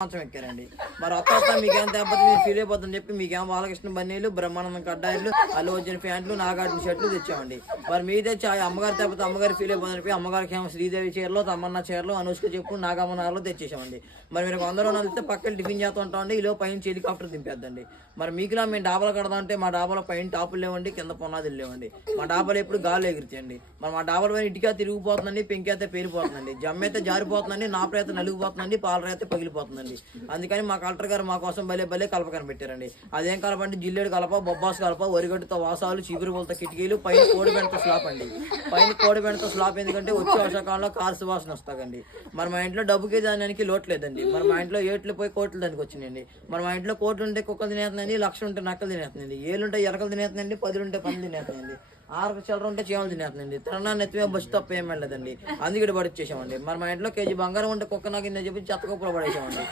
సంవత్సరం ఎక్కారండి. మరి వస్తా మీకేం తేకపోతే మీరు ఫీల్ అయిపోతుందని చెప్పి మీకేం బాలకృష్ణ బన్నీలు, బ్రహ్మానందం కడ్డాయిలు, అల్లు అర్జున్ ప్యాంట్లు, నాగార్జున షర్ట్లు తెచ్చామండి. మరి మీ తెచ్చి అమ్మగారు తేకపోతే అమ్మగారు ఫీల్ అయిపోతుందని చెప్పి అమ్మగారికి ఏమో శ్రీదేవి చీరలో, తమన్నా చీరలో, అనుష్క చెప్పు, నాగమ్మనారలో తెచ్చేసామండి. మరి మీరు 100 రుణాలు ఇస్తే పక్కన టిఫిన్ చేస్తూ ఉంటామండి. ఈలో పైన హెలికాప్టర్ దింపేద్దండి. మరి మీకులా మేము డాబాలు కడదామంటే మా డాబాలో పైన టాపులు లేవండి, కింద పునాదులు లేవండి. మా డాబాలు ఎప్పుడు గాలి ఎగురుతాయండి. మరి మా డాబాల పైన ఇటుక తిరిగిపోతుందండి, పెంకి అయితే పేరిపోతుందండి, జమ్మ అయితే జారిపోతుందండి, నాపరైతే నలిగిపోతుందండి, పాలరైతే పగిలిపోతుందండి. అందుకని మా కలెక్టర్ గారు మా కోసం భలే కలప కనిపెట్టారండి. అదేం కలప అంటే జిల్లేడు కలప, బొబ్బాస్ కలప, వరిగడ్డతో వాసాలు, చీపురులతో కిటికీలు, పైన కోడిబెండతో స్లాప్ అండి. పైన కోడిబెండతో స్లాప్ ఎందుకంటే వచ్చే వర్షాకాలంలో కారు సువాసన వస్తాయండి. మరి మా ఇంట్లో డబ్బుకి దానికి లోటు లేదండి. మరి మా ఇంట్లో ఏట్లు పోయి కోట్లు దానికి వచ్చినాయండి. మరి మా ఇంట్లో కోట్లు ఉంటే కుక్కలు తినేస్తున్నాయండి, 1,00,000 ఉంటే నక్కలు తినేస్తున్నాయండి, 7 ఉంటే ఎరకలు తినేస్తున్నాయండి, 10 ఉంటే పంది తినేస్తున్నాయండి, 6 చిల్లర ఉంటే చీమలు తినేస్తున్నాయండి. తిరణాన్ని ఎత్తిమే బస్సు తప్ప ఏం వెళ్ళలేదండి. అందుకే పడిచ్చేసామండి. మరి మా ఇంట్లో కేజీ బంగారం ఉంటే కుక్క నాకు చెప్పి చెత్త కుప్పలో పడేసామండి.